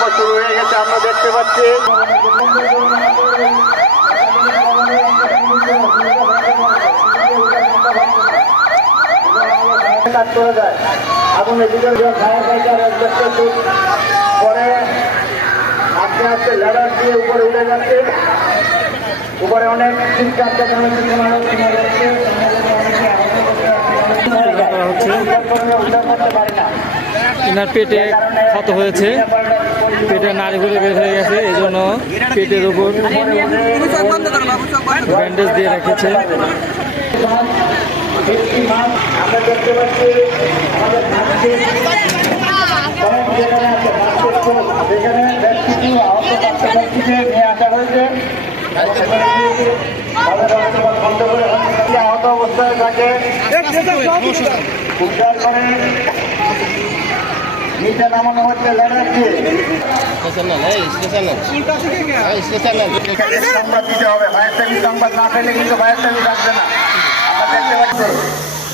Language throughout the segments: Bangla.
পর্ব শুরু হয়ে গেছে, আমরা দেখতে পাচ্ছি। কাজ করে যায় আগুনের ভিতরে ফায়ার ফাইটার পরে আস্তে আস্তে লেডার দিয়ে উপরে উঠে যাচ্ছে। উপরে অনেক চিৎকার চেঁচামেচি শোনা যাচ্ছে। এনার পেটে ক্ষত হয়েছে, পেটের নাড়িগুলো বের হয়ে গেছে, এই জন্য পেটের উপর ব্যান্ডেজ দিয়ে রেখেছে। আমরা দেখতে পাচ্ছি আমাদের যেখানে ব্যক্তিকে আহত ব্যক্তিকে নিয়ে আসা হয়েছে। আহত অবস্থায় তাকে উদ্ধার করে নিচে নামানো হচ্ছে লেডার দিয়ে। সংবাদ দিতে হবে, ফায়ার সার্ভিস সংবাদ না পেলে কিন্তু ফায়ার সার্ভিস আসবে না। আমরা দেখতে পাচ্ছি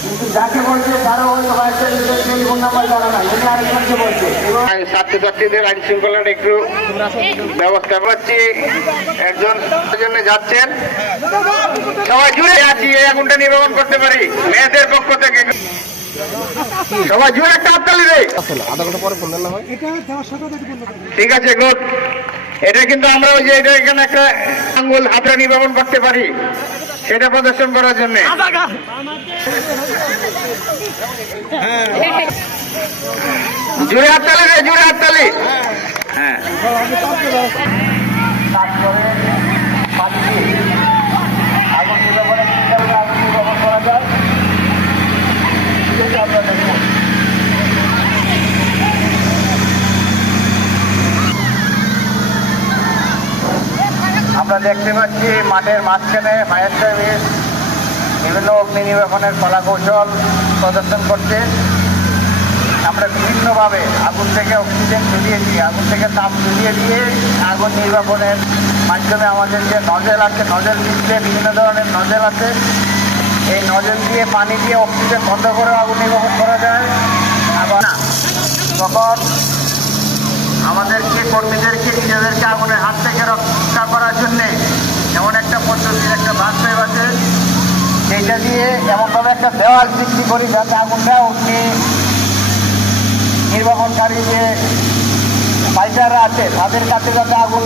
কিন্তু যাকে বলছে তারও হয়তো ফায়ার সার্ভিসের টেলিফোন নাম্বার জানা না, উনি আরেকজনকে বলছে। ছাত্রছাত্রীদের আইন শৃঙ্খলার একটু ব্যবস্থা পাচ্ছি। একজন জন্য যাচ্ছেন, সবাই জুড়ে আছি, এই আগুনটা নির্বাপন করতে পারি মেয়েদের পক্ষ থেকে। সবাই জুড়ে একটা হাততালি দেয়। আধা ঘন্টা পরে ফোন না হয় ঠিক আছে, গুড। এটা কিন্তু আমরা ওই যে এটা এখানে একটা আঙ্গুল হাতটা নির্বাপন করতে পারি, সেটা প্রদর্শন করার জন্য। জুড়ে হাততালি দেয়, জুড়ে হাততালি। হ্যাঁ, আগুন নির্বাপনের আগুন নির্বাপন করা যায়। আমরা দেখতে পাচ্ছি মাঠের মাঝখানে ফায়ার সার্ভিস বিভিন্ন অগ্নি নির্বাপনের কলা কৌশল প্রদর্শন করছে। আমরা বিভিন্নভাবে আগুন থেকে অক্সিজেন ছড়িয়ে দিয়ে, আগুন থেকে তাপ ছড়িয়ে দিয়ে আগুন নির্বাপনের মাধ্যমে আমাদের যে নজেল আছে, নজেল দিচ্ছে, বিভিন্ন ধরনের নজেল আছে। এই নজেল দিয়ে পানি দিয়ে অক্সিজেন বন্ধ করে আগুন নির্বাপন করা যায়। আবার তখন আমাদেরকে কর্মীদেরকে নিজেদেরকে আগুনের হাত থেকে রক্ষা করার জন্যে এমন একটা পদ্ধতির একটা বাস্তব আছে, সেইটা দিয়ে এমনভাবে একটা দেওয়াল সৃষ্টি করি যাতে আগুনটা অগ্নি নির্বাপনকারী যে ফাইটাররা আছে তাদের কাছে যাতে আগুন